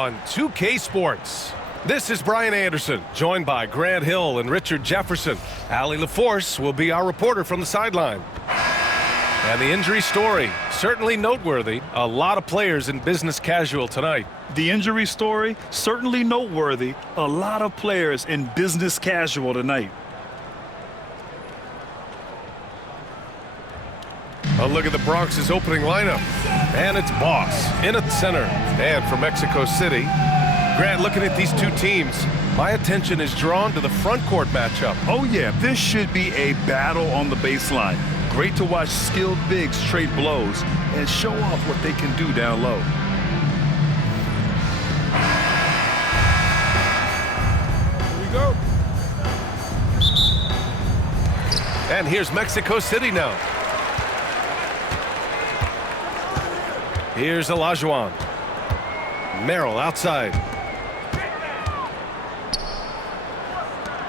on 2K Sports. This is Brian Anderson, joined by Grant Hill and Richard Jefferson. Allie LaForce will be our reporter from the sideline. And the injury story, certainly noteworthy. A lot of players in business casual tonight. The injury story, certainly noteworthy. A lot of players in business casual tonight. A look at the Bronx's opening lineup. And it's Boss in at center. And for Mexico City, Grant, looking at these two teams, my attention is drawn to the front court matchup. Oh, yeah, this should be a battle on the baseline. Great to watch skilled bigs trade blows and show off what they can do down low. Here we go. And here's Mexico City now. Here's Olajuwon. Merrill outside.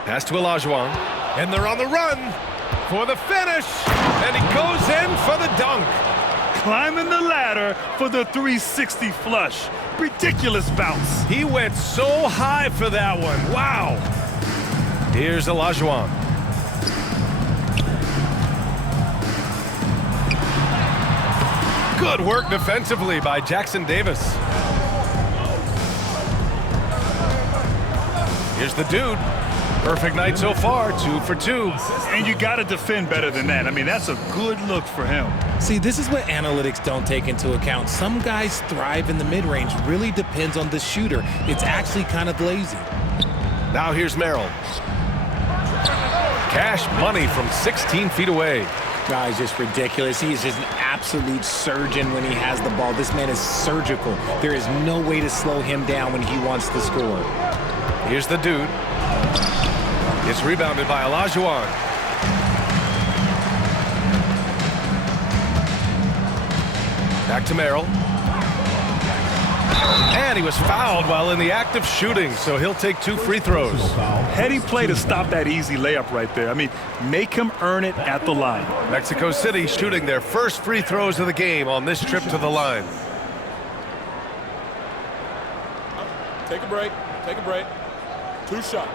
Pass to Olajuwon. And they're on the run for the finish. And he goes in for the dunk. Climbing the ladder for the 360 flush. Ridiculous bounce. He went so high for that one. Wow. Here's Olajuwon. Good work defensively by Jackson Davis. Here's the dude. Perfect night so far, 2 for 2. And you got to defend better than that. I mean, that's a good look for him. See, this is what analytics don't take into account. Some guys thrive in the mid-range. Really depends on the shooter. It's actually kind of lazy. Now here's Merrill. Cash money from 16 feet away. Guy's just ridiculous. He is just an absolute surgeon when he has the ball. This man is surgical. There is no way to slow him down when he wants to score. Here's the dude. It's rebounded by Olajuwon. Back to Merrill. And he was fouled while in the act of shooting, so he'll take 2 free throws. Heady play to stop that easy layup right there. I mean, make him earn it at the line. Mexico City shooting their first free throws of the game on this trip to the line. Take a break. Take a break. 2 shots.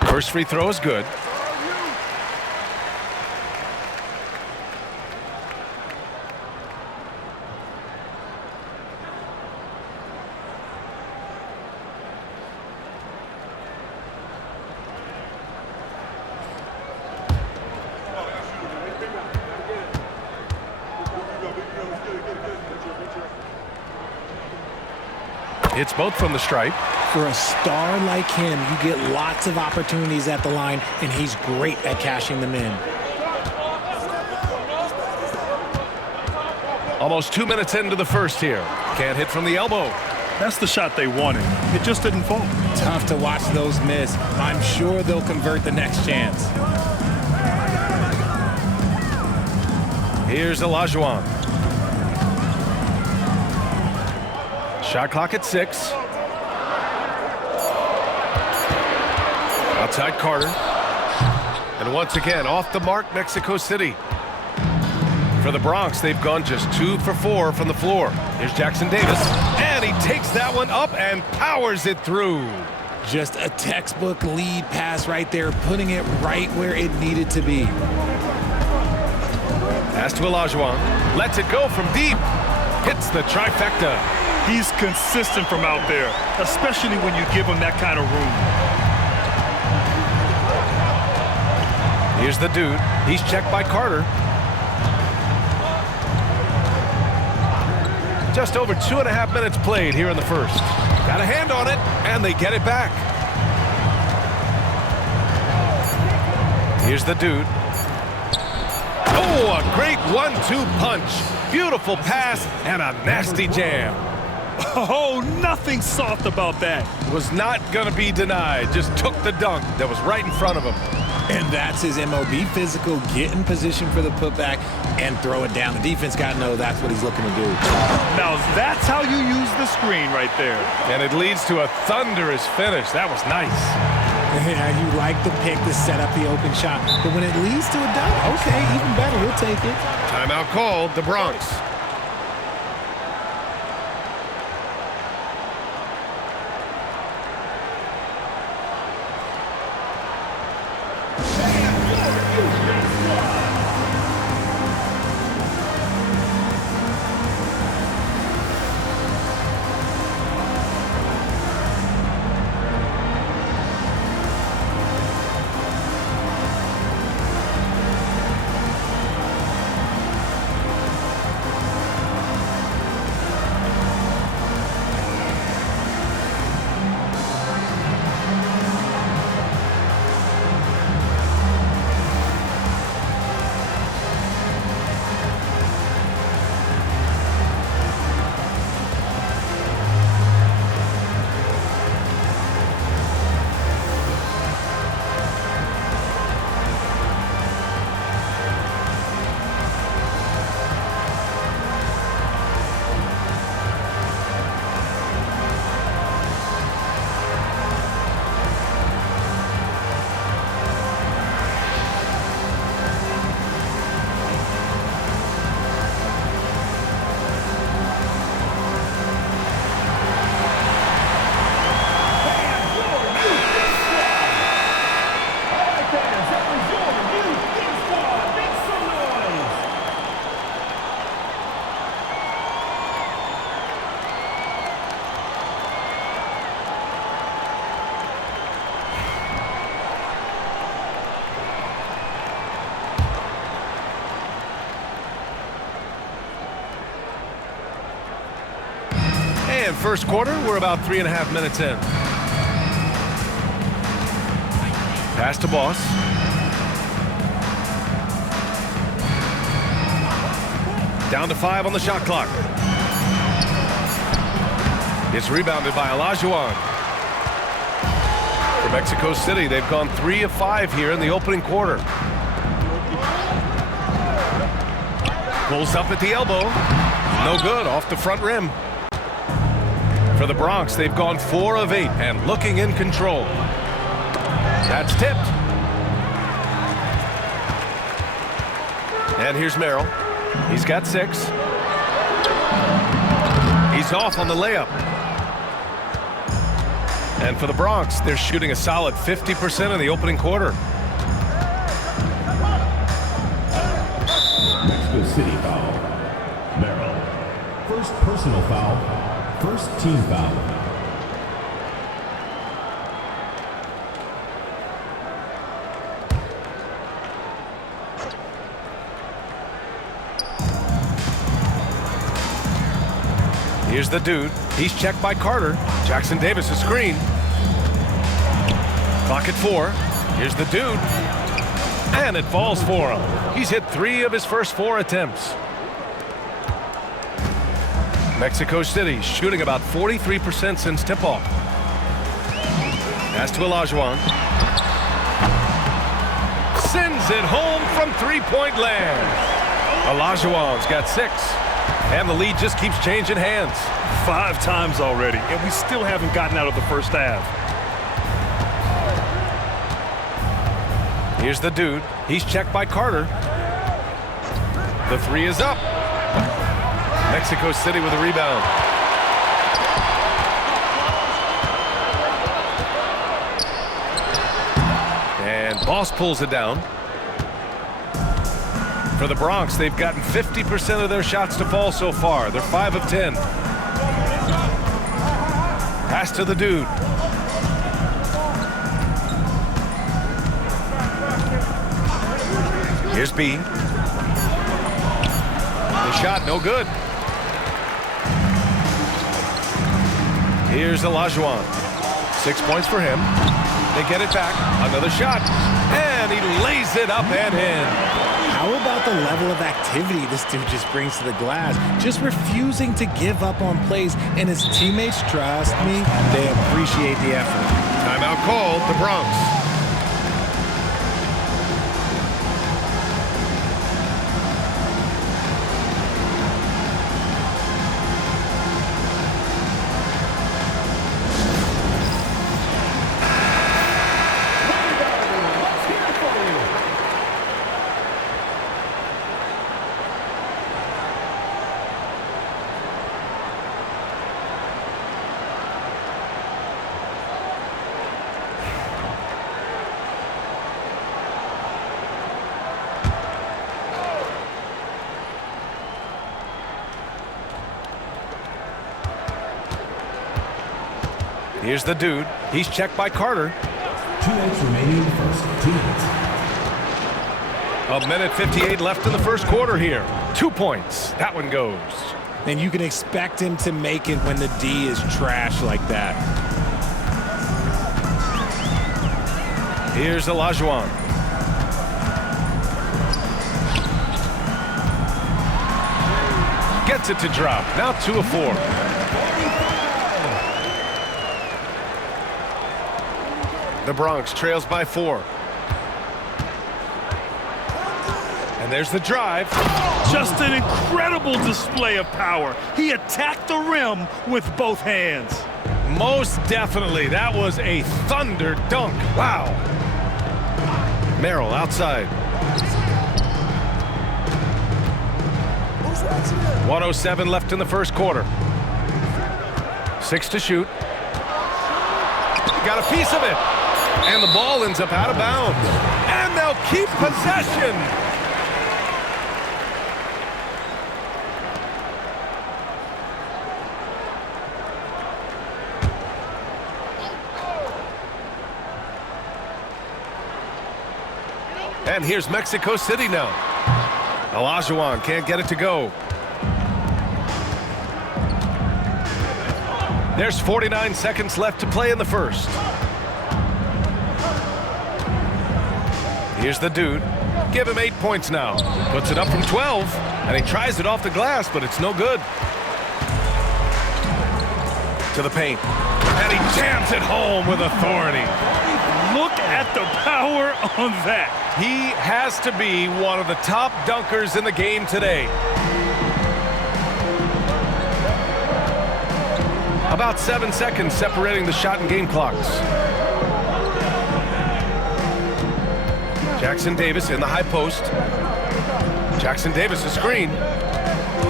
First free throw is good. It's both from the stripe. For a star like him, you get lots of opportunities at the line, and he's great at cashing them in. Almost 2 minutes into the first here. Can't hit from the elbow. That's the shot they wanted. It just didn't fall. Tough to watch those miss. I'm sure they'll convert the next chance. Here's Olajuwon. Shot clock at 6. Outside Carter. And once again, off the mark, Mexico City. For the Bronx, they've gone just 2 for 4 from the floor. Here's Jackson Davis. And he takes that one up and powers it through. Just a textbook lead pass right there, putting it right where it needed to be. Pass to Olajuwon. Lets it go from deep. Hits the trifecta. He's consistent from out there, especially when you give him that kind of room. Here's the dude. He's checked by Carter. Just over 2.5 minutes played here in the first. Got a hand on it, and they get it back. Here's the dude. Oh, a great 1-2 punch. Beautiful pass and a nasty jam. Oh, nothing soft about that. Was not going to be denied. Just took the dunk that was right in front of him. And that's his MOB, physical, get in position for the putback, and throw it down. The defense got to know that's what he's looking to do. Now, that's how you use the screen right there. And it leads to a thunderous finish. That was nice. Yeah, you like the pick to set up the open shot, but when it leads to a dunk, okay, even better, we'll take it. Timeout called, the Bronx. And first quarter, we're about 3.5 minutes in. Pass to Boss. Down to 5 on the shot clock. It's rebounded by Olajuwon. For Mexico City, they've gone 3 of 5 here in the opening quarter. Pulls up at the elbow. No good, off the front rim. For the Bronx, they've gone 4 of 8 and looking in control. That's tipped. And here's Merrill. He's got 6. He's off on the layup. And for the Bronx, they're shooting a solid 50% in the opening quarter. Mexico City foul. Merrill. First personal foul. First team foul. Here's the dude. He's checked by Carter. Jackson Davis a screen. Clock at 4. Here's the dude. And it falls for him. He's hit 3 of his first 4 attempts. Mexico City shooting about 43% since tip-off. Pass to Olajuwon. Sends it home from three-point land. Olajuwon's got 6. And the lead just keeps changing hands. 5 times already, and we still haven't gotten out of the first half. Here's the dude. He's checked by Carter. The 3 is up. Mexico City with a rebound. And Boss pulls it down. For the Bronx, they've gotten 50% of their shots to fall so far. They're 5 of 10. Pass to the dude. Here's B. The shot, no good. Here's Olajuwon. 6 points for him. They get it back. Another shot. And he lays it up and in. How about the level of activity this dude just brings to the glass? Just refusing to give up on plays, and his teammates, trust me, they appreciate the effort. Timeout called, the Bronx. Here's the dude. He's checked by Carter. 2 minutes remaining in the first. 2 minutes. A minute 58 left in the first quarter here. 2 points. That one goes. And you can expect him to make it when the D is trash like that. Here's Olajuwon. Gets it to drop. Now 2 of 4. The Bronx trails by 4. And there's the drive. Just an incredible display of power. He attacked the rim with both hands. Most definitely. That was a thunder dunk. Wow. Merrill outside. 1:07 left in the first quarter. 6 to shoot. Got a piece of it. And the ball ends up out of bounds. And they'll keep possession. And here's Mexico City now. Olajuwon can't get it to go. There's 49 seconds left to play in the first. Here's the dude. Give him 8 points now. Puts it up from 12, and he tries it off the glass, but it's no good. To the paint. And he jams it home with authority. Look at the power on that. He has to be one of the top dunkers in the game today. About 7 seconds separating the shot and game clocks. Jackson Davis in the high post. Jackson Davis a screen.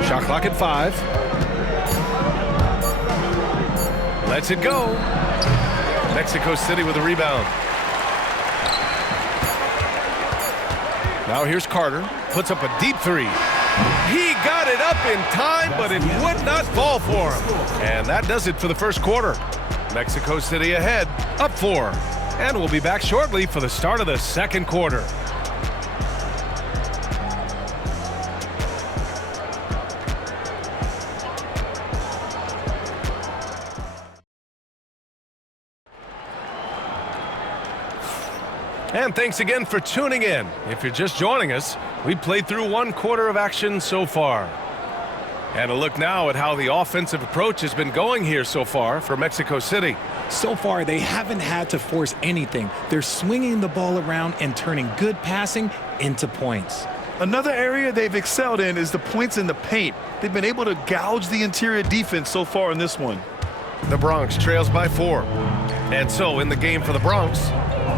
Shot clock at 5. Lets it go. Mexico City with a rebound. Now here's Carter. Puts up a deep 3. He got it up in time, but it would not fall for him. And that does it for the first quarter. Mexico City ahead, up 4. And we'll be back shortly for the start of the second quarter. And thanks again for tuning in. If you're just joining us, we played through 1 quarter of action so far. And a look now at how the offensive approach has been going here so far for Mexico City. So far, they haven't had to force anything. They're swinging the ball around and turning good passing into points. Another area they've excelled in is the points in the paint. They've been able to gouge the interior defense so far in this one. The Bronx trails by 4. And so in the game for the Bronx,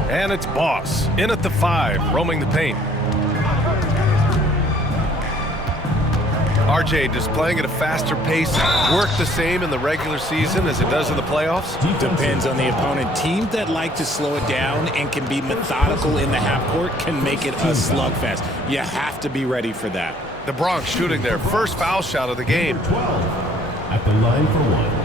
and it's Boss in at the 5, roaming the paint. RJ displaying at a faster pace. Work the same in the regular season as it does in the playoffs? Depends on the opponent. Teams that like to slow it down and can be methodical in the half court can make it a slugfest. You have to be ready for that. The Bronx shooting their first foul shot of the game. 12 at the line for 1.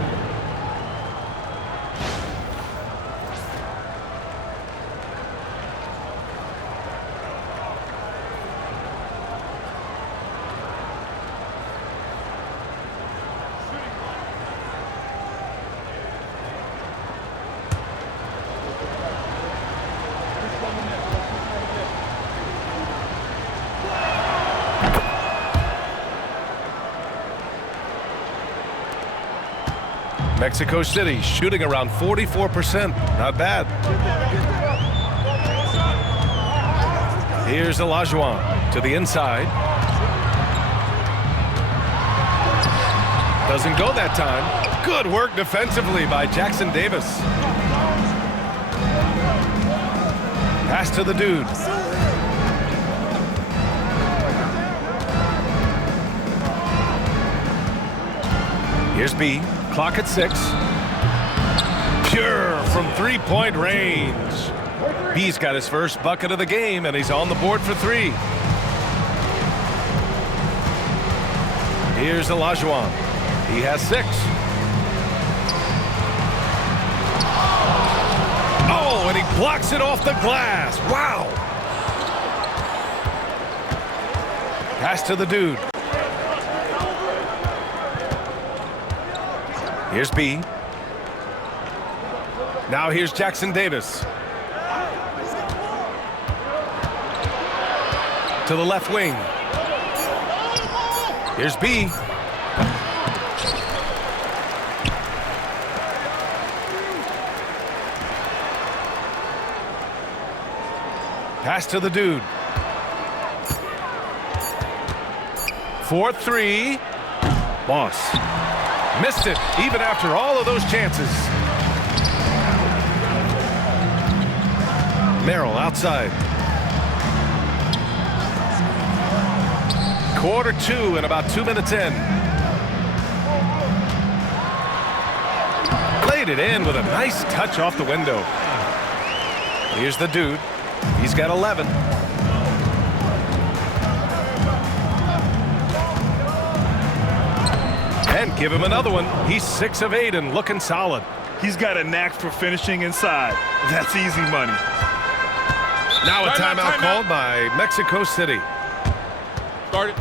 Mexico City shooting around 44%. Not bad. Here's Olajuwon to the inside. Doesn't go that time. Good work defensively by Jackson Davis. Pass to the dude. Here's B. Clock at 6. Pure from three-point range. B's got his first bucket of the game, and he's on the board for 3. Here's Olajuwon. He has 6. Blocks it off the glass. Wow. Pass to the dude. Here's B. Now here's Jackson Davis. To the left wing. Here's B. Pass to the dude. 4-3. Moss. Missed it, even after all of those chances. Merrill outside. Quarter 2 and about 2 minutes in. Played it in with a nice touch off the window. Here's the dude. He's got 11. And give him another one. He's 6 of 8 and looking solid. He's got a knack for finishing inside. That's easy money. Now a timeout called by Mexico City. Start it.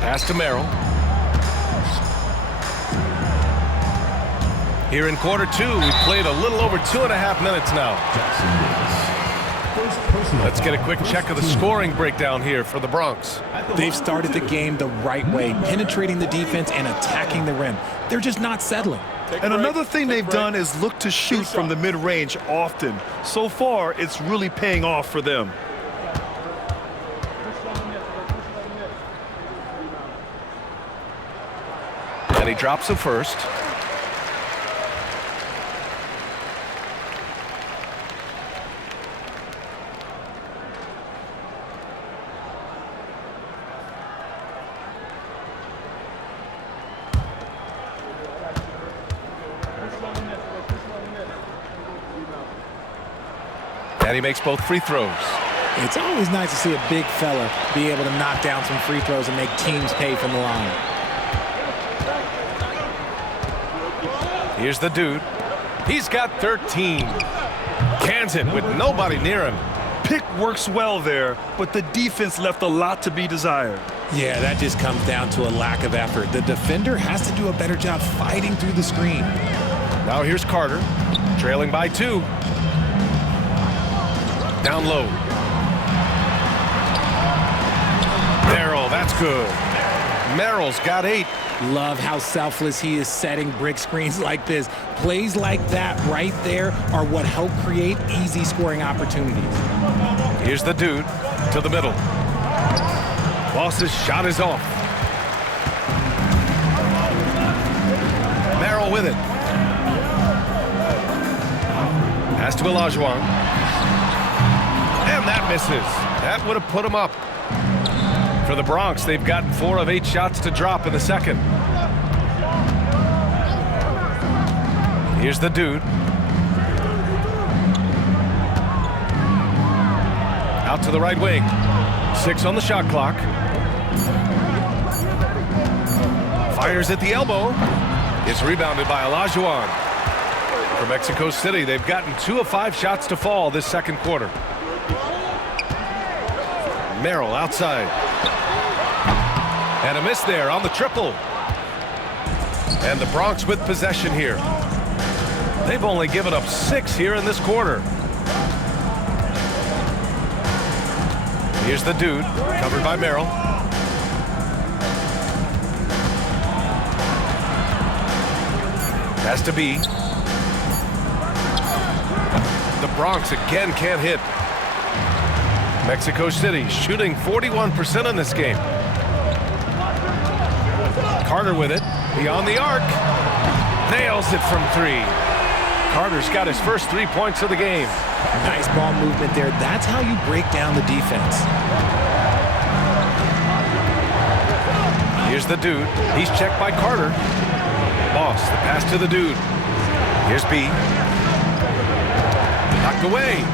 Pass to Merrill. Here in quarter 2, we've played a little over 2.5 minutes now. Let's get a quick check of the scoring breakdown here for the Bronx. They've started the game the right way, penetrating the defense and attacking the rim. They're just not settling. And another thing they've done is look to shoot from the mid-range often. So far, it's really paying off for them. And he drops the first. And he makes both free throws. It's always nice to see a big fella be able to knock down some free throws and make teams pay from the line. Here's the dude. He's got 13. Cans it with nobody near him. Pick works well there, but the defense left a lot to be desired. Yeah, that just comes down to a lack of effort. The defender has to do a better job fighting through the screen. Now here's Carter, trailing by 2. Down low. Merrill, that's good. Merrill's got 8. Love how selfless he is setting brick screens like this. Plays like that right there are what help create easy scoring opportunities. Here's the dude to the middle. Boss's shot is off. Merrill with it. Pass to Olajuwon. And that misses. That would have put him up. For the Bronx, they've gotten 4 of 8 shots to drop in the second. Here's the dude. Out to the right wing. 6 on the shot clock. Fires at the elbow. It's rebounded by Olajuwon. For Mexico City, they've gotten 2 of 5 shots to fall this second quarter. Merrill outside. And a miss there on the triple. And the Bronx with possession here. They've only given up 6 here in this quarter. Here's the dude, covered by Merrill. Has to be. The Bronx again can't hit. Mexico City shooting 41% in this game. Carter with it, beyond the arc. Nails it from 3. Carter's got his first 3 points of the game. Nice ball movement there. That's how you break down the defense. Here's the dude. He's checked by Carter. Boss, the pass to the dude. Here's B. Knocked away.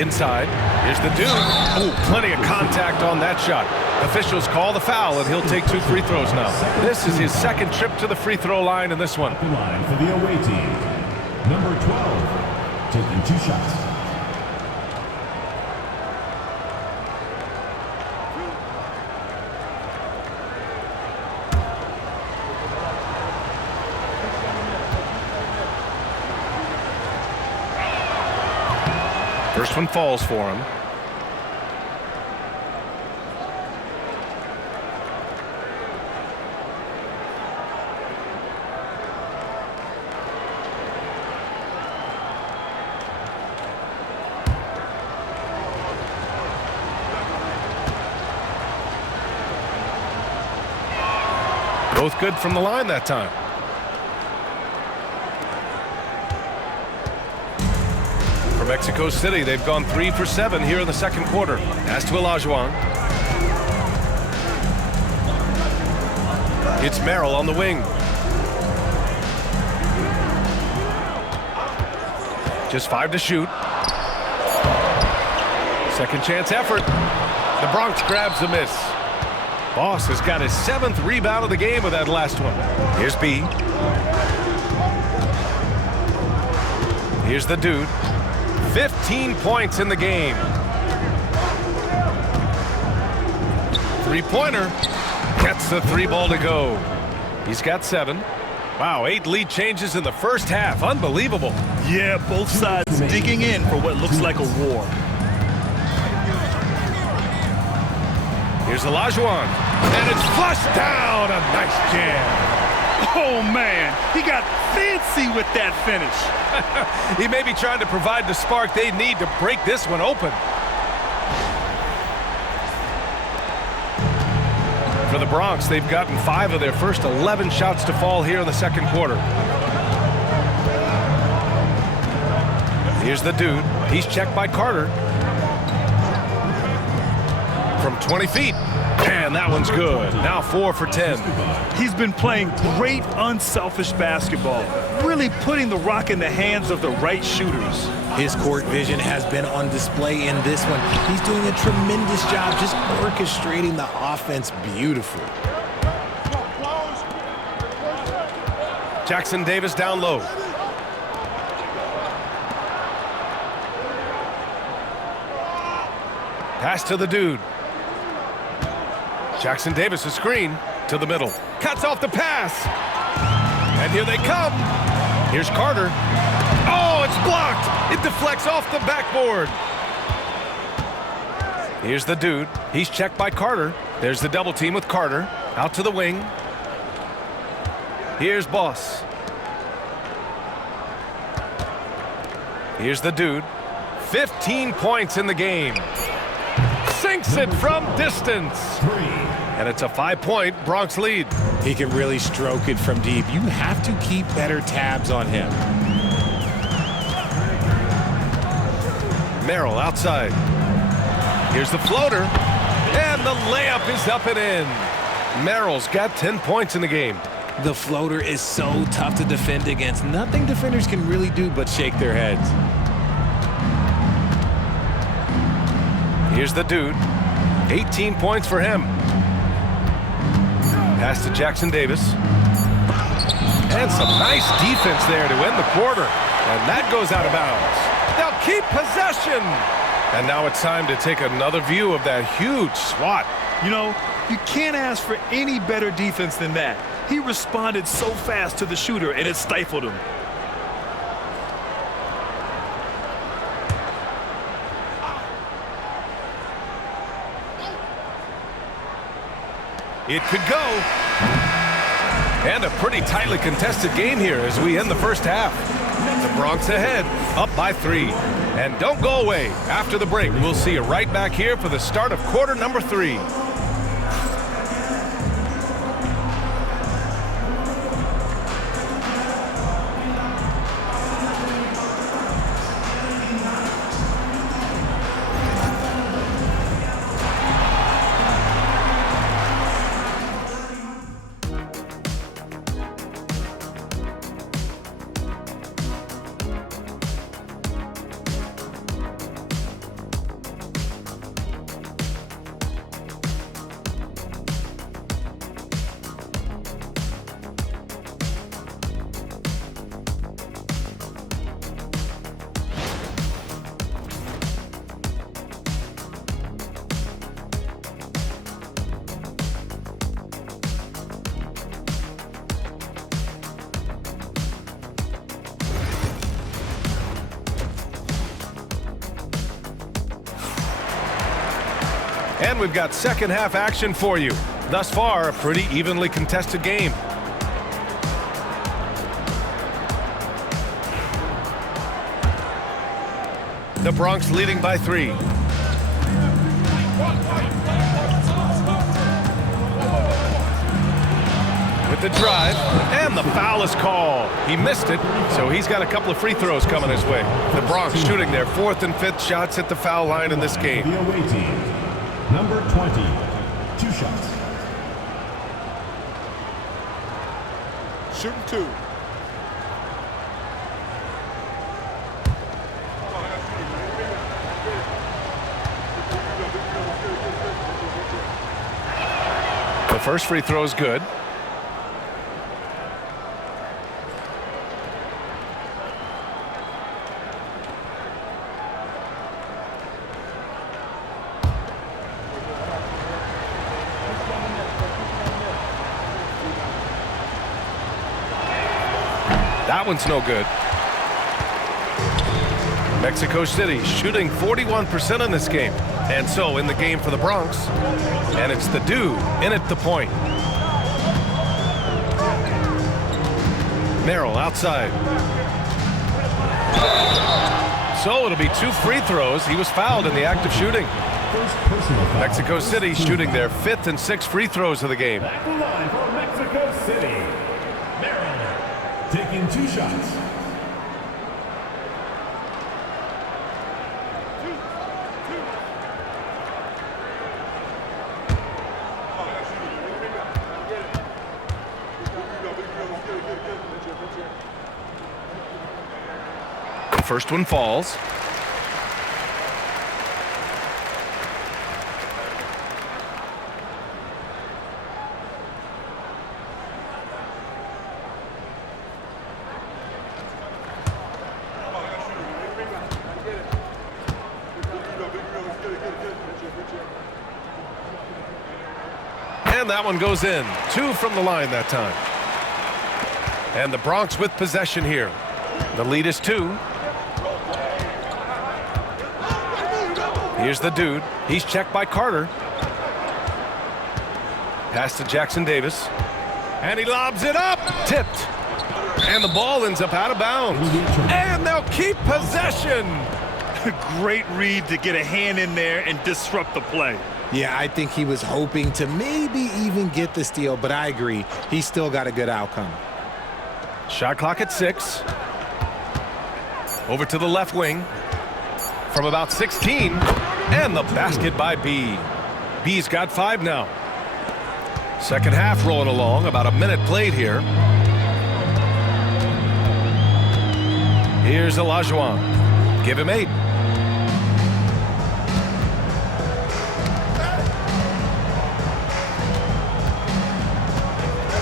Inside. Here's the dude. Oh, plenty of contact on that shot. Officials call the foul, and he'll take 2 free throws now. This is his second trip to the free throw line in this one. Line for the away team. Number 12, taking 2 shots. First one falls for him. Both good from the line that time. For Mexico City, they've gone 3 for 7 here in the second quarter. Pass to Olajuwon. It's Merrill on the wing. Just 5 to shoot. Second chance effort. The Bronx grabs a miss. Boss has got his 7th rebound of the game with that last one. Here's B. Here's the dude. 15 points in the game. 3-pointer. Gets the 3 ball to go. He's got 7. Wow, 8 lead changes in the first half. Unbelievable. Yeah, both sides digging in for what looks like a war. Here's Olajuwon, and it's flushed down. A nice jam. Oh, man, he got fancy with that finish. He may be trying to provide the spark they need to break this one open. For the Bronx, they've gotten 5 of their first 11 shots to fall here in the second quarter. Here's the dude. He's checked by Carter. From 20 feet. And that one's good. Now 4 for 10. He's been playing great unselfish basketball, really putting the rock in the hands of the right shooters. His court vision has been on display in this one. He's doing a tremendous job just orchestrating the offense beautifully. Jackson Davis down low. Pass to the dude. Jackson Davis, a screen to the middle. Cuts off the pass. And here they come. Here's Carter. Oh, it's blocked. It deflects off the backboard. Here's the dude. He's checked by Carter. There's the double team with Carter. Out to the wing. Here's Boss. Here's the dude. 15 points in the game. Sinks it from distance. And it's a 5-point Bronx lead. He can really stroke it from deep. You have to keep better tabs on him. Merrill outside. Here's the floater. And the layup is up and in. Merrill's got 10 points in the game. The floater is so tough to defend against. Nothing defenders can really do but shake their heads. Here's the dude. 18 points for him. Pass to Jackson Davis. And some nice defense there to end the quarter. And that goes out of bounds. They'll keep possession. And now it's time to take another view of that huge swat. You know, you can't ask for any better defense than that. He responded so fast to the shooter, and it stifled him. It could go. And a pretty tightly contested game here as we end the first half. The Bronx ahead, up by 3. And don't go away. After the break, we'll see you right back here for the start of quarter number 3. And we've got second half action for you. Thus far, a pretty evenly contested game. The Bronx leading by 3. With the drive, and the foul is called. He missed it, so he's got a couple of free throws coming his way. The Bronx shooting their 4th and 5th shots at the foul line in this game. The away team, number 20, 2 shots. Shooting 2. The first free throw is good. That one's no good. Mexico City shooting 41% in this game. And so in the game for the Bronx. And it's the dude in at the point. Merrill outside. So it'll be 2 free throws. He was fouled in the act of shooting. First personal foul. Mexico City shooting their 5th and 6th free throws of the game. Back the line for Mexico City. Merrill taking 2 shots. First one falls. And that one goes in. 2 from the line that time. And the Bronx with possession here. The lead is 2. Here's the dude. He's checked by Carter. Pass to Jackson Davis. And he lobs it up. Tipped. And the ball ends up out of bounds. And they'll keep possession. Great read to get a hand in there and disrupt the play. Yeah, I think he was hoping to maybe even get the steal, but I agree. He still got a good outcome. Shot clock at 6. Over to the left wing. from about 16. And the basket by B. B's got 5 now. Second half rolling along. About a minute played here. Here's Olajuwon. Give him 8.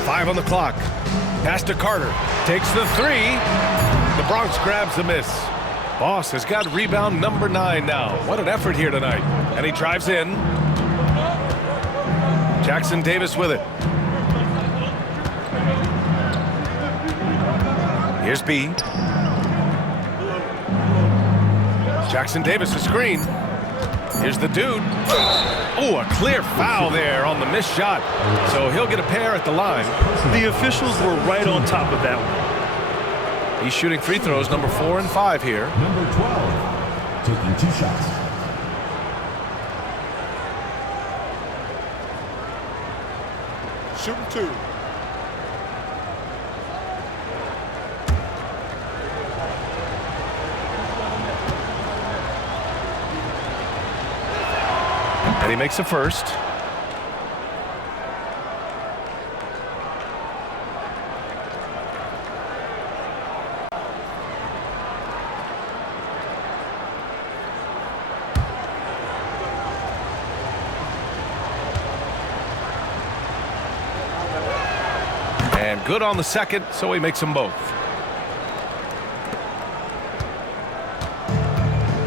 Five on the clock. Pass to Carter. Takes the 3. The Bronx grabs the miss. Boss has got rebound number 9 now. What an effort here tonight. And he drives in. Jackson Davis with it. Here's B. Jackson Davis, a screen. Here's the dude. Oh, a clear foul there on the missed shot. So he'll get a pair at the line. The officials were right on top of that one. He's shooting free throws number 4 and 5 here. Number 12, taking 2 shots. Shooting 2. And he makes a first. And good on the second, so he makes them both.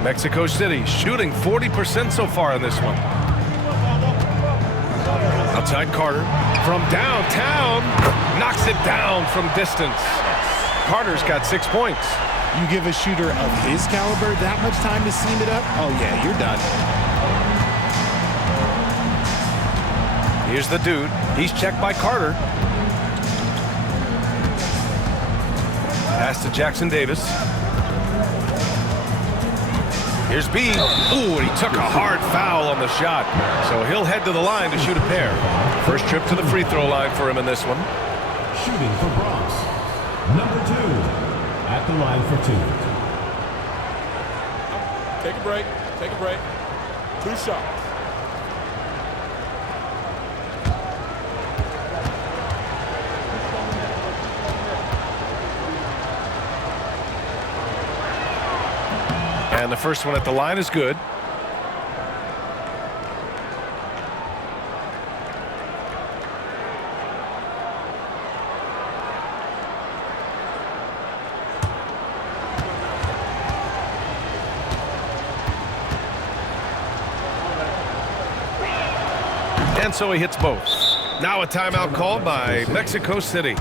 Mexico City shooting 40% so far in this one. Outside Carter from downtown, knocks it down from distance. Carter's got 6 points. You give a shooter of his caliber that much time to seam it up? Oh yeah, you're done. Here's the dude. He's checked by Carter. Pass to Jackson Davis. Here's B. Ooh, he took a hard foul on the shot. So he'll head to the line to shoot a pair. First trip to the free throw line for him in this one. Shooting for Bronx. Number 2, at the line for 2. Take a break. Take a break. 2 shots. And the first one at the line is good. And so he hits both. Now a timeout called by Mexico City.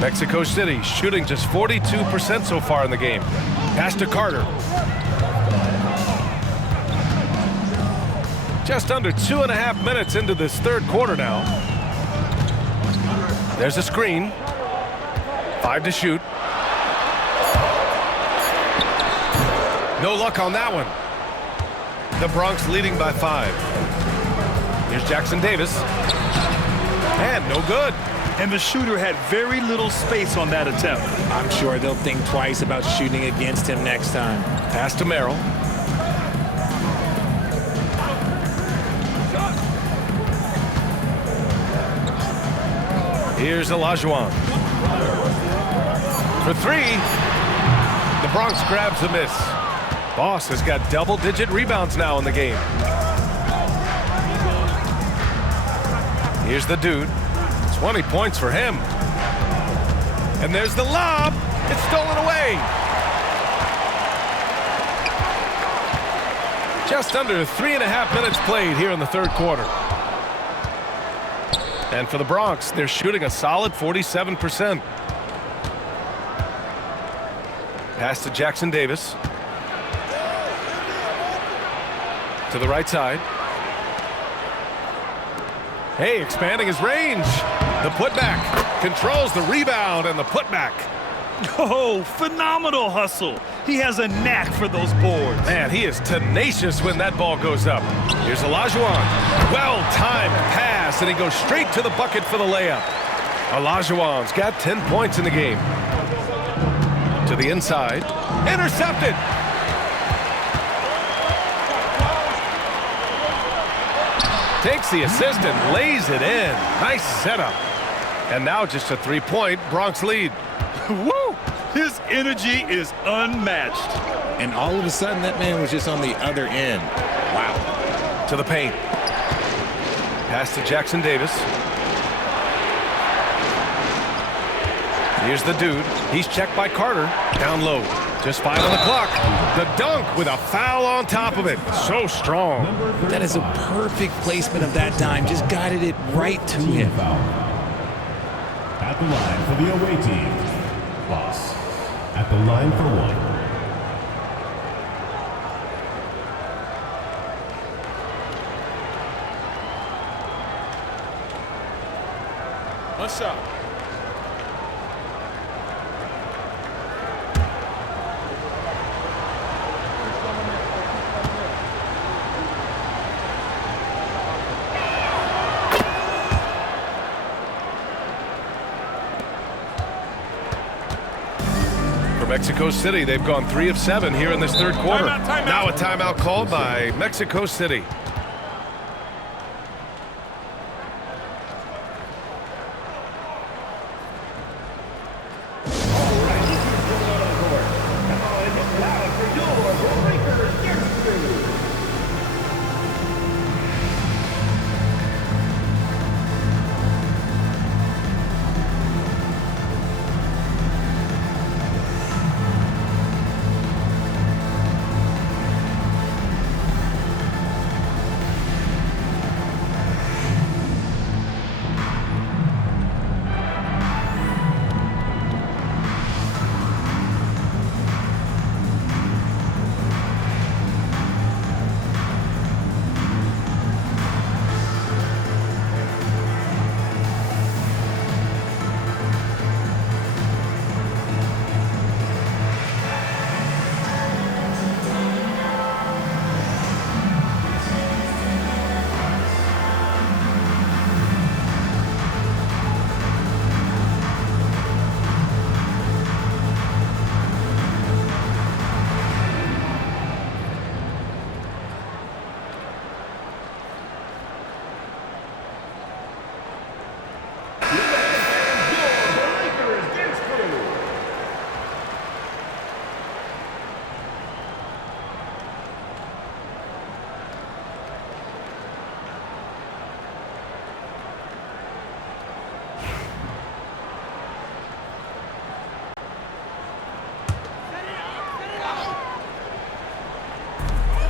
Mexico City shooting just 42% so far in the game. Pass to Carter. Just under 2.5 minutes into this third quarter now. There's a screen. 5 to shoot. No luck on that one. The Bronx leading by 5. Here's Jackson Davis. And no good. And the shooter had very little space on that attempt. I'm sure they'll think twice about shooting against him next time. Pass to Merrill. Here's Olajuwon. For 3. The Bronx grabs a miss. Boss has got double-digit rebounds now in the game. Here's the dude. 20 points for him. And there's the lob. It's stolen away. Just under 3.5 minutes played here in the third quarter. And for the Bronx, they're shooting a solid 47%. Pass to Jackson Davis. To the right side. Hey, expanding his range. The putback. Controls the rebound and the putback. Oh, phenomenal hustle. He has a knack for those boards. Man, he is tenacious when that ball goes up. Here's Olajuwon. Well-timed pass, and he goes straight to the bucket for the layup. Olajuwon's got 10 points in the game. To the inside. Intercepted. Takes the assist and lays it in. Nice setup. And now just a 3-point Bronx lead. Woo! His energy is unmatched. And all of a sudden, that man was just on the other end. Wow. To the paint. Pass to Jackson Davis. Here's the dude. He's checked by Carter. Down low. Just 5 on the clock. The dunk with a foul on top of it. So strong. That is a perfect placement of that dime. Just guided it right to him. At the line for the away team, Boss. At the line for 1. One shot. Mexico City, they've gone 3 of 7 here in this third quarter. Timeout. Now a timeout called by Mexico City.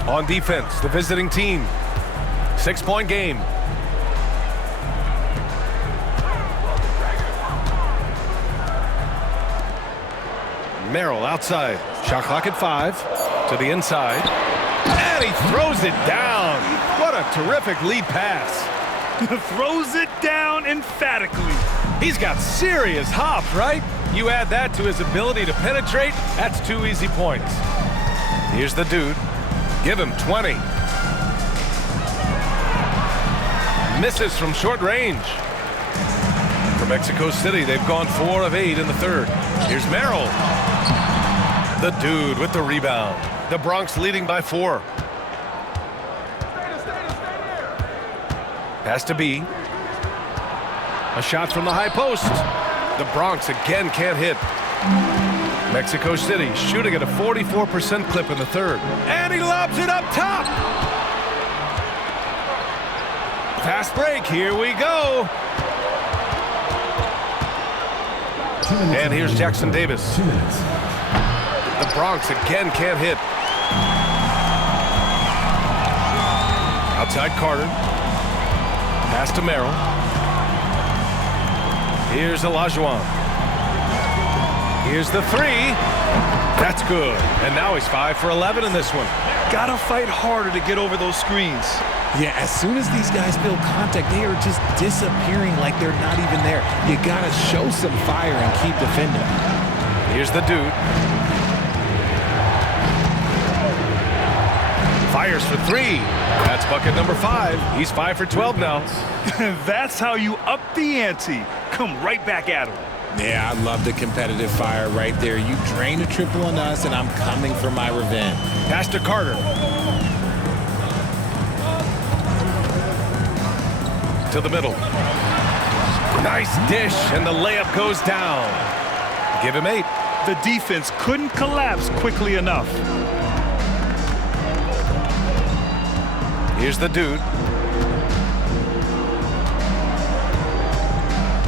On defense, the visiting team. 6-point game. Merrill outside. Shot clock at 5. To the inside. And he throws it down. What a a terrific lead pass. Throws it down emphatically. He's got serious hop, right? You add that to his ability to penetrate, that's 2 easy points. Here's the dude. Give him 20. Misses from short range. For Mexico City, they've gone 4 of 8 in the third. Here's Merrill. The dude with the rebound. The Bronx leading by 4. Pass to B. A shot from the high post. The Bronx again can't hit. Mexico City shooting at a 44% clip in the third. And he lobs it up top. Fast break. Here we go. And here's Jackson Davis. 2 minutes. The Bronx again can't hit. Outside Carter. Pass to Merrill. Here's Olajuwon. Here's the 3. That's good. And now he's 5 for 11 in this one. Gotta fight harder to get over those screens. Yeah, as soon as these guys feel contact, they are just disappearing like they're not even there. You gotta show some fire and keep defending. Here's the dude. Fires for 3. That's bucket number 5. He's 5 for 12 now. That's how you up the ante. Come right back at him. Yeah, I love the competitive fire right there. You drain a triple on us, and I'm coming for my revenge. Pass to Carter. To the middle. Nice dish, and the layup goes down. Give him 8. The defense couldn't collapse quickly enough. Here's the dude.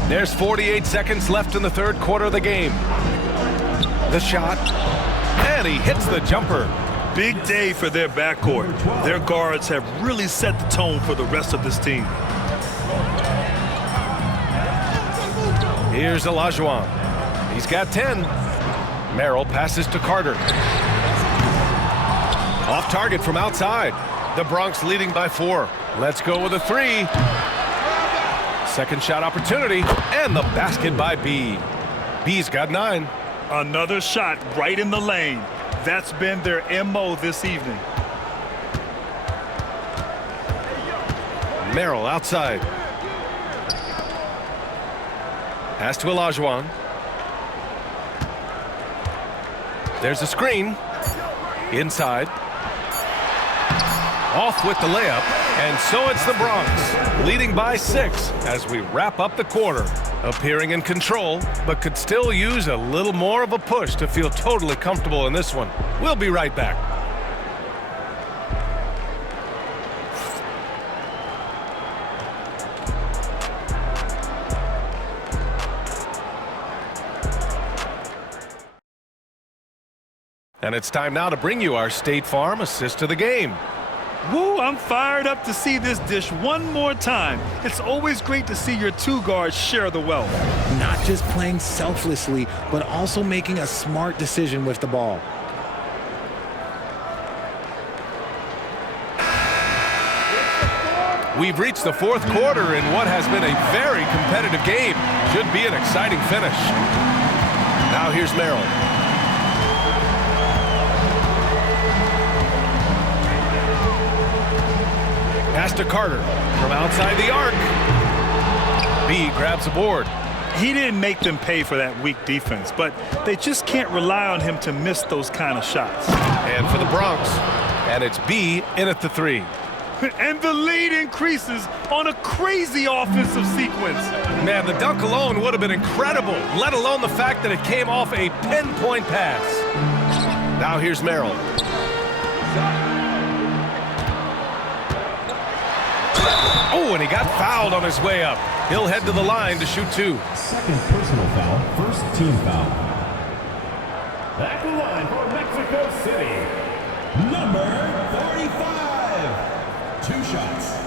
There's 48 seconds left in the third quarter of the game. The shot. And he hits the jumper. Big day for their backcourt. Their guards have really set the tone for the rest of this team. Here's Olajuwon. He's got 10. Merrill passes to Carter. Off target from outside. The Bronx leading by 4. Let's go with a 3. Second shot opportunity. And the basket by B. B's got 9. Another shot right in the lane. That's been their MO this evening. Merrill outside. Pass to Olajuwon. There's a screen. Inside. Off with the layup. And so it's the Bronx, leading by 6 as we wrap up the quarter. Appearing in control, but could still use a little more of a push to feel totally comfortable in this one. We'll be right back. And it's time now to bring you our State Farm assist of the game. Woo, I'm fired up to see this dish one more time. It's always great to see your 2 guards share the wealth. Not just playing selflessly, but also making a smart decision with the ball. We've reached the fourth quarter in what has been a very competitive game. Should be an exciting finish. Now here's Merrill. Pass to Carter from outside the arc. B grabs the board. He didn't make them pay for that weak defense, but they just can't rely on him to miss those kind of shots. And for the Bronx, and it's B in at the 3. And the lead increases on a crazy offensive sequence. Man, the dunk alone would have been incredible, let alone the fact that it came off a pinpoint pass. Now here's Merrill. Oh, and he got fouled on his way up. He'll head to the line to shoot 2. Second personal foul, first team foul. Back the line for Mexico City. Number 45. 2 shots.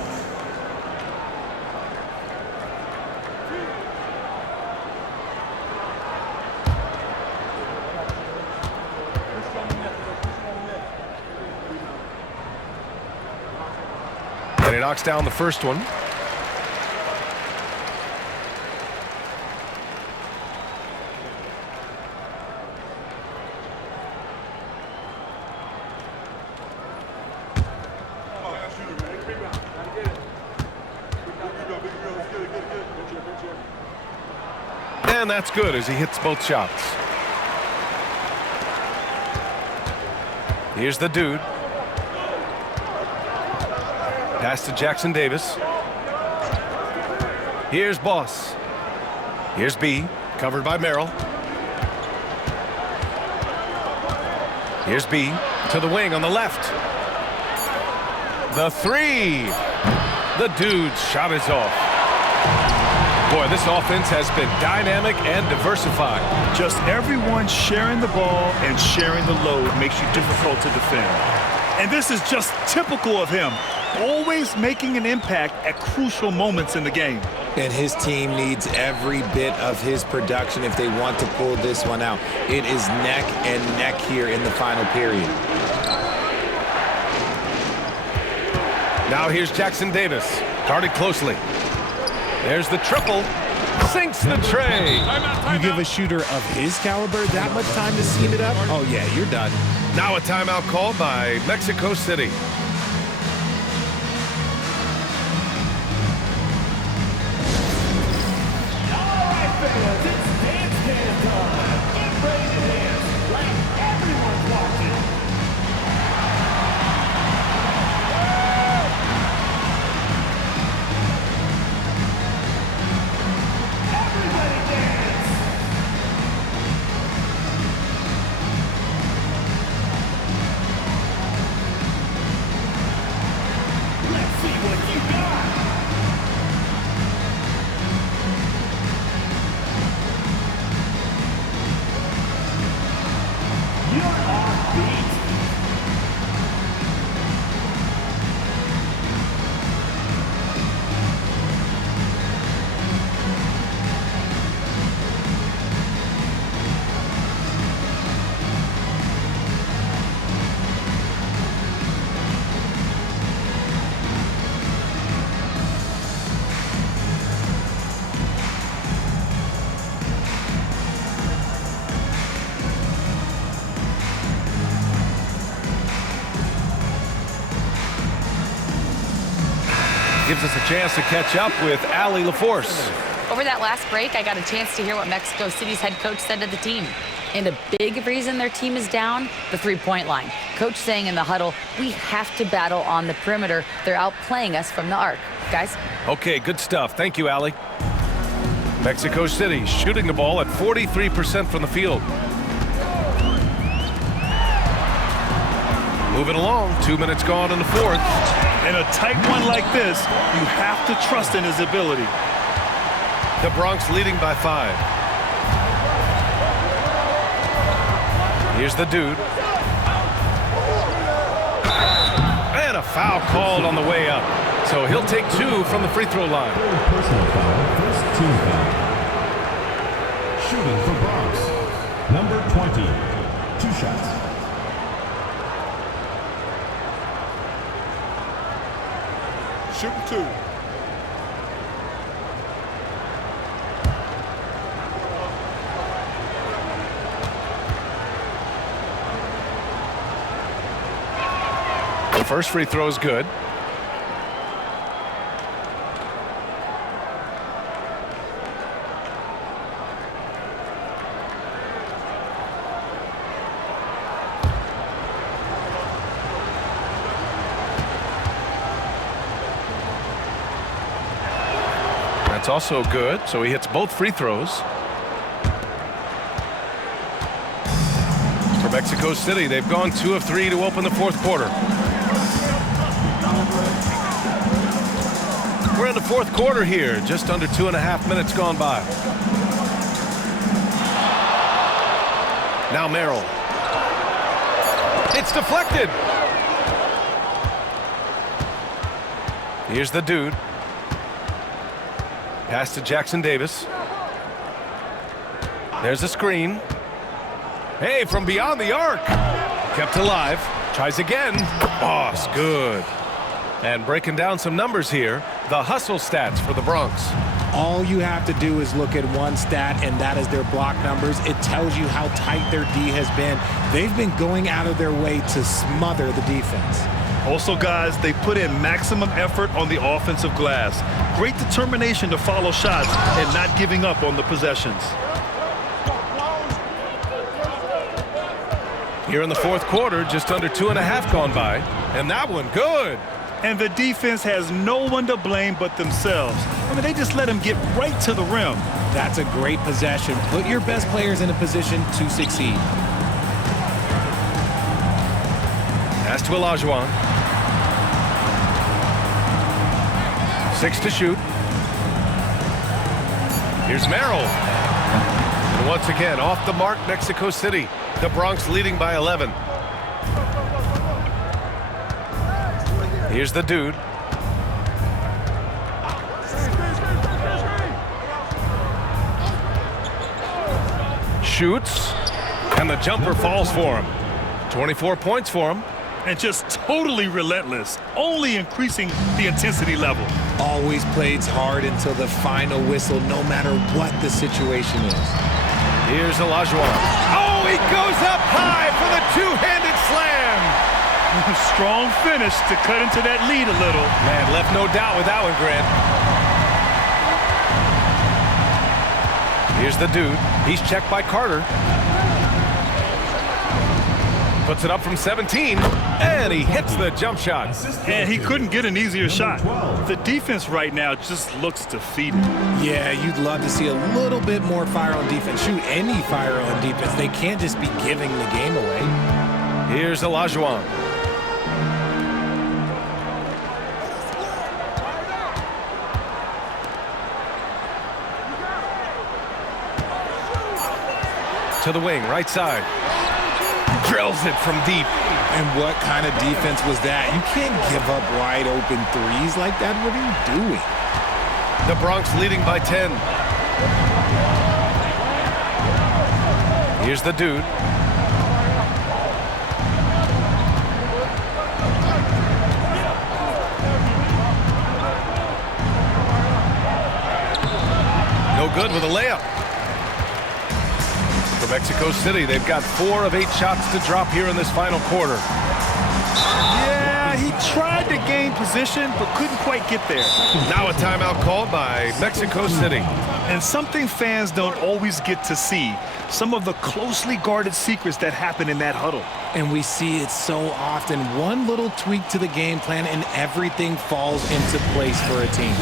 And he knocks down the first one. And that's good as he hits both shots. Here's the dude. Pass to Jackson Davis. Here's Boss. Here's B, covered by Merrill. Here's B to the wing on the left. The three. The dude's shot is off. Boy, this offense has been dynamic and diversified. Just everyone sharing the ball and sharing the load makes you difficult to defend. And this is just typical of him, always making an impact at crucial moments in the game. And his team needs every bit of his production if they want to pull this one out. It is neck and neck here in the final period. Now here's Jackson Davis, guarded closely. There's the triple, sinks the tray. You give a shooter of his caliber that much time to scheme it up? Oh yeah, you're done. Now a timeout called by Mexico City. All right, fans, it's dance time. Get ready to dance like everyone's watching. Everybody dance. Let's see what you got. You're off beat. Gives us a chance to catch up with Allie LaForce. Over that last break, I got a chance to hear what Mexico City's head coach said to the team. And a big reason their team is down, the three-point line. Coach saying in the huddle, we have to battle on the perimeter. They're outplaying us from the arc. Guys? Okay, good stuff. Thank you, Allie. Mexico City shooting the ball at 43% from the field. Moving along, 2 minutes gone in the fourth. In a tight one like this, you have to trust in his ability. The Bronx leading by 5. Here's the dude. And a foul called on the way up. So he'll take 2 from the free throw line. Personal foul, first team foul. Shooting for Bronx, number 20. 2 shots. Shooting 2. The first free throw is good. That's also good, so he hits both free throws. For Mexico City, they've gone 2 of 3 to open the fourth quarter. We're in the fourth quarter here, just under 2.5 minutes gone by. Now Merrill. It's deflected. Here's the dude. Pass to Jackson Davis. There's a screen. Hey, from beyond the arc. Kept alive. Tries again. Boss, good. And breaking down some numbers here, the hustle stats for the Bronx. All you have to do is look at one stat, and that is their block numbers. It tells you how tight their D has been. They've been going out of their way to smother the defense. Also, guys, they put in maximum effort on the offensive glass. Great determination to follow shots and not giving up on the possessions. Here in the fourth quarter, just under 2.5 gone by, and that one good. And the defense has no one to blame but themselves. I mean, they just let them get right to the rim. That's a great possession. Put your best players in a position to succeed. Pass to Olajuwon. 6 to shoot. Here's Merrill. And once again, off the mark, Mexico City. The Bronx leading by 11. Here's the dude. Shoots. And the jumper falls for him. 24 points for him. And just totally relentless, only increasing the intensity level. Always plays hard until the final whistle, no matter what the situation is. Here's Olajuwon. Oh, he goes up high for the two-handed slam. Strong finish to cut into that lead a little. Man, left no doubt with that one, Grant. Here's the dude. He's checked by Carter. Puts it up from 17, and he hits the jump shot. And he couldn't get an easier shot. The defense right now just looks defeated. Yeah, you'd love to see a little bit more fire on defense. Shoot, any fire on defense. They can't just be giving the game away. Here's Olajuwon. To the wing, right side. Drills it from deep. And what kind of defense was that? You can't give up wide open threes like that. What are you doing? The Bronx leading by 10. Here's the dude. No good with a layup. For Mexico City, they've got 4 of 8 shots to drop here in this final quarter. Yeah, he tried to gain position, but couldn't quite get there. Now a timeout called by Mexico City. And something fans don't always get to see, some of the closely guarded secrets that happen in that huddle. And we see it so often. One little tweak to the game plan and everything falls into place for a team.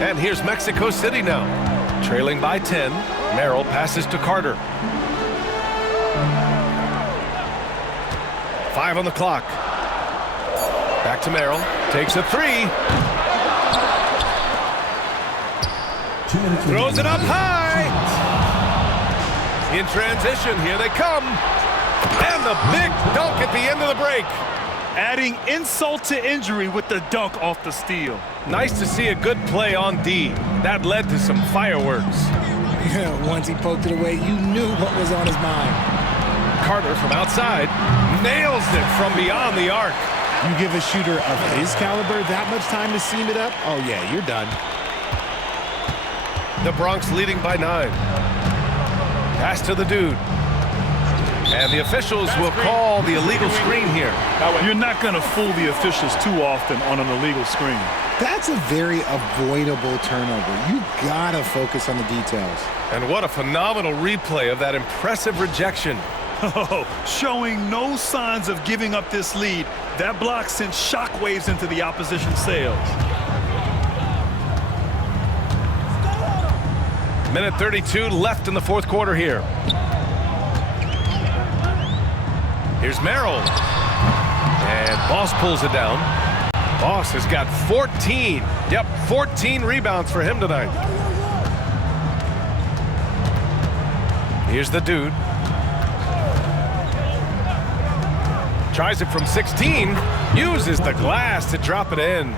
And here's Mexico City now. Trailing by 10. Merrill passes to Carter. 5 on the clock. Back to Merrill. Takes a 3. Throws it up high. In transition, here they come. And the big dunk at be into the break. Adding insult to injury with the dunk off the steal. Nice to see a good play on D. That led to some fireworks. Once he poked it away, you knew what was on his mind. Carter from outside nails it from beyond the arc. You give a shooter of his caliber that much time to seam it up, oh yeah, you're done. The Bronx leading by 9. Pass to the dude. And the officials will call the illegal screen here. You're not going to fool the officials too often on an illegal screen. That's a very avoidable turnover. You gotta focus on the details. And what a phenomenal replay of that impressive rejection. Oh, showing no signs of giving up this lead. That block sent shockwaves into the opposition sails. Minute 32 left in the fourth quarter here. Here's Merrill. And Boss pulls it down. Boss has got 14. Yep, 14 rebounds for him tonight. Here's the dude. Tries it from 16. Uses the glass to drop it in.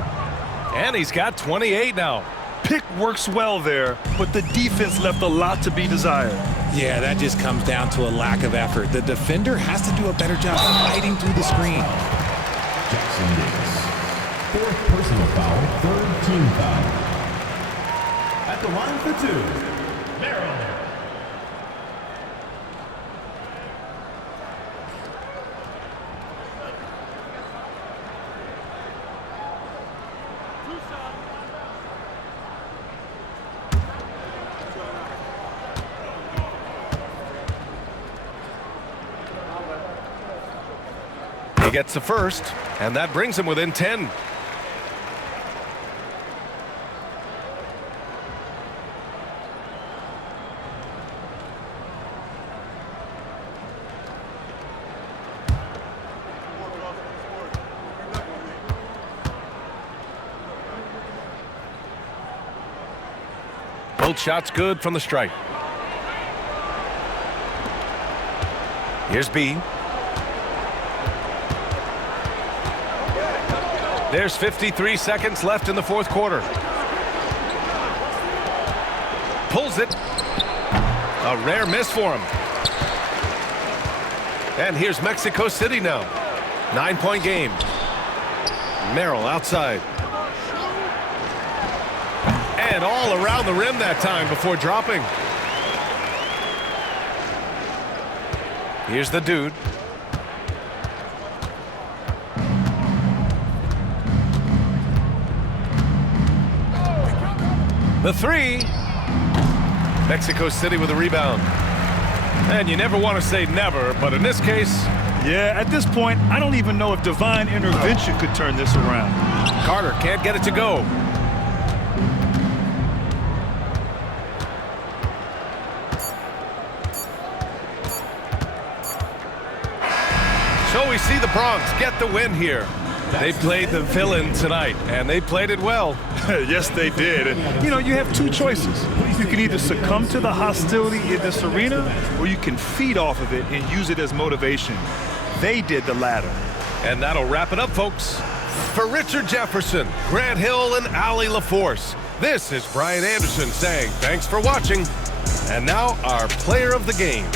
And he's got 28 now. Pick works well there, but the defense left a lot to be desired. Yeah, that just comes down to a lack of effort. The defender has to do a better job fighting through the screen. Jackson Davis. 4th personal foul, 3rd team foul. At the line for 2, Merrill. He gets the first, and that brings him within 10. Both shots good from the stripe. Here's B. There's 53 seconds left in the fourth quarter. Pulls it. A rare miss for him. And here's Mexico City now. 9-point game. Merrill outside. And all around the rim that time before dropping. Here's the dude. The three. Mexico City with a rebound. And you never want to say never, but in this case... Yeah, at this point, I don't even know if divine intervention could turn this around. Carter can't get it to go. So we see the Bronx get the win here. They played the villain tonight, and they played it well. Yes, they did. And, you know, you have two choices. You can either succumb to the hostility in this arena, or you can feed off of it and use it as motivation. They did the latter. And that'll wrap it up, folks. For Richard Jefferson, Grant Hill, and Allie LaForce, this is Brian Anderson saying thanks for watching. And now our player of the game.